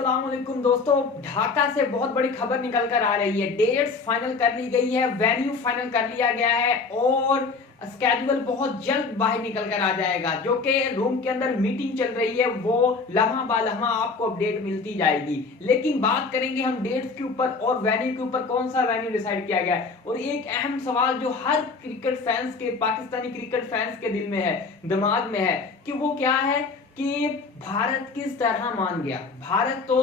अस्सलाम वालेकुम दोस्तों, ढाका से बहुत बड़ी खबर निकल कर आ रही है। डेट्स फाइनल कर ली गई है, वेन्यू फाइनल कर लिया गया है और स्केड्यूल बहुत जल्द बाहर निकल कर आ जाएगा। जो कि रूम के अंदर मीटिंग चल रही है, वो लम्हा बा लम्हा आपको अपडेट मिलती जाएगी। लेकिन बात करेंगे हम डेट्स के ऊपर और वेन्यू के ऊपर, कौन सा वेन्यू डिसाइड किया गया है। और एक अहम सवाल जो हर क्रिकेट फैंस के, पाकिस्तानी क्रिकेट फैंस के दिल में है, दिमाग में है, कि वो क्या है कि भारत किस तरह मान गया। भारत तो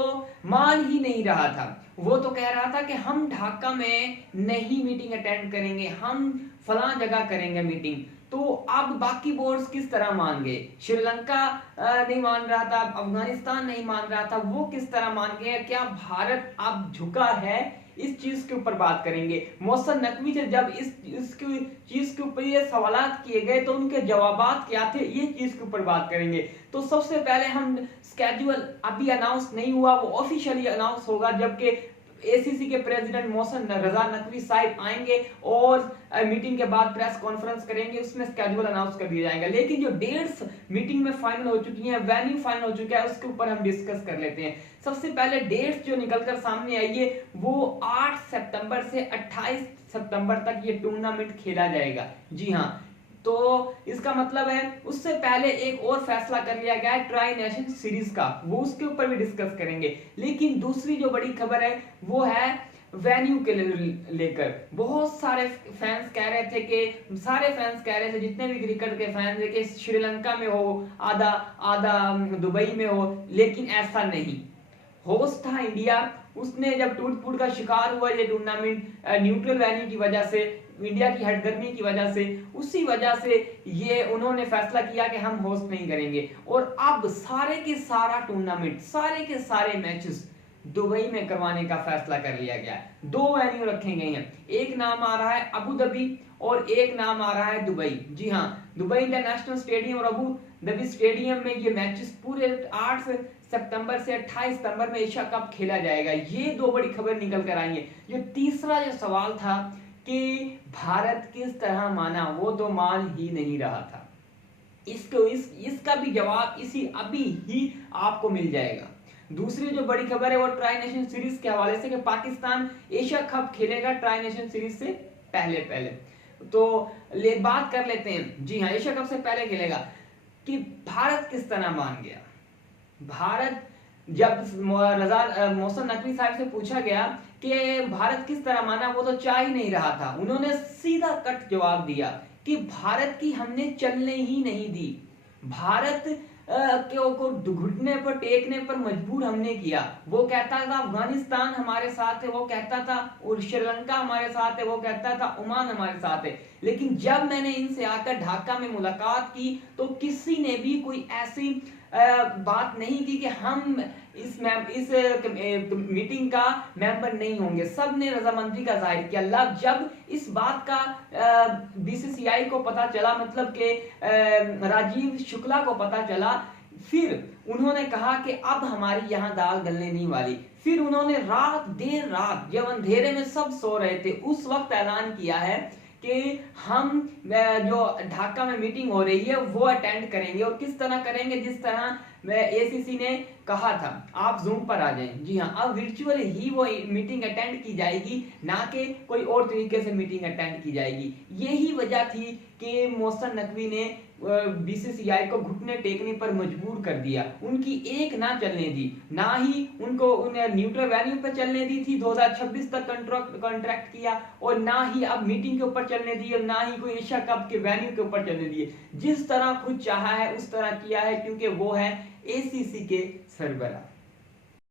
मान ही नहीं रहा था। वो तो कह रहा था कि हम ढाका में नहीं मीटिंग अटेंड करेंगे, हम फलां जगह करेंगे मीटिंग। तो अब बाकी बोर्ड्स किस तरह मान गए। श्रीलंका नहीं मान रहा था, अफगानिस्तान नहीं मान रहा था, वो किस तरह मान गए। क्या भारत अब झुका है, इस चीज के ऊपर बात करेंगे। मोहसिन नकवी से जब इसकी चीज के ऊपर ये सवालात किए गए तो उनके जवाबात क्या थे, ये चीज के ऊपर बात करेंगे। तो सबसे पहले हम स्केड्यूल अभी अनाउंस नहीं हुआ, वो ऑफिशियली अनाउंस होगा जबकि एसीसी के प्रेसिडेंट मोहसिन रजा नकवी साहब आएंगे और मीटिंग के बाद प्रेस कॉन्फ्रेंस करेंगे, उसमें स्केड्यूल अनाउंस कर दिया जाएगा। लेकिन जो डेट्स मीटिंग में फाइनल हो चुकी हैं, वेन्यू फाइनल हो चुका है, उसके ऊपर हम डिस्कस कर लेते हैं। सबसे पहले डेट्स जो निकलकर सामने आई है, वो 8 सितंबर से 28 सितंबर तक ये टूर्नामेंट खेला जाएगा। जी हाँ, तो इसका मतलब है उससे पहले एक और फैसला कर लिया गया है ट्राई नेशन सीरीज का, वो उसके ऊपर भी डिस्कस करेंगे। लेकिन दूसरी जो बड़ी खबर है वो है वेन्यू के लेकर। बहुत सारे फैंस कह रहे थे कि जितने भी क्रिकेट के फैंस है कि श्रीलंका में हो, आधा आधा दुबई में हो, लेकिन ऐसा नहीं। होस्ट था इंडिया, उसने जब टूट फूट का शिकार हुआ ये टूर्नामेंट न्यूट्रल वेन्यू की वजह से, इंडिया की हटगर्मी की वजह से, उसी वजह से ये उन्होंने फैसला किया कि हम होस्ट नहीं करेंगे। और अब सारे के सारा टूर्नामेंट, सारे के सारे मैचेस दुबई में करवाने का फैसला कर लिया गया है। 2 वेन्यू रखे गए हैं, एक नाम आ रहा है अबू धाबी और एक नाम आ रहा है दुबई। जी हाँ, दुबई इंटरनेशनल स्टेडियम और अबू धाबी स्टेडियम में ये मैचेस पूरे 8 सितंबर से 28 सितंबर में एशिया कप खेला जाएगा। ये 2 बड़ी खबर निकल कर आई है। जो तीसरा जो सवाल था कि भारत किस तरह माना, वो तो मान ही नहीं रहा था। इसका भी जवाब इसी अभी ही आपको मिल जाएगा। दूसरी जो बड़ी खबर है वो ट्राई नेशन सीरीज के हवाले से, कि पाकिस्तान एशिया कप खेलेगा ट्राई नेशन सीरीज से पहले। तो बात कर लेते हैं। जी हाँ, एशिया कप से पहले खेलेगा। कि भारत किस तरह मान गया। भारत जब मोहसिन नकवी साहब से पूछा गया कि भारत किस तरह माना, वो तो चाह ही नहीं रहा था। उन्होंने सीधा कट जवाब दिया कि भारत की हमने चलने ही नहीं दी, भारत को घुटने पर टेकने पर मजबूर हमने किया। वो कहता था अफगानिस्तान हमारे साथ है, वो कहता था, और श्रीलंका हमारे साथ है, वो कहता था ओमान हमारे साथ है। लेकिन जब मैंने इनसे आकर ढाका में मुलाकात की तो किसी ने भी कोई ऐसी बात नहीं की कि हम इस मीटिंग का मेंबर नहीं होंगे। सब ने रजामंदी का जाहिर किया। जब इस बात का बीसीसीआई को पता चला, मतलब कि राजीव शुक्ला को पता चला, फिर उन्होंने कहा कि अब हमारी यहाँ दाल गलने नहीं वाली। फिर उन्होंने देर रात जब अंधेरे में सब सो रहे थे, उस वक्त ऐलान किया है कि हम जो ढाका में मीटिंग हो रही है वो अटेंड करेंगे। और किस तरह करेंगे, जिस तरह एसीसी ने कहा था, आप जूम पर आ जाएं। जी हाँ, अब वर्चुअल ही वो मीटिंग अटेंड की जाएगी, ना कि कोई और तरीके से मीटिंग अटेंड की जाएगी। यही वजह थी कि मोहसिन नकवी ने बीसीसीआई को घुटने टेकने पर मजबूर कर दिया। उनकी एक ना चलने दी, ना ही उनको उन्हें न्यूट्रल वेन्यू पर चलने दी थी, 2026 तक कॉन्ट्रैक्ट किया, और ना ही अब मीटिंग के ऊपर चलने दी, और ना ही कोई एशिया कप के वेन्यू के ऊपर चलने दिए। जिस तरह खुद चाहा है उस तरह किया है, क्योंकि वो है एसीसी के सरबराह।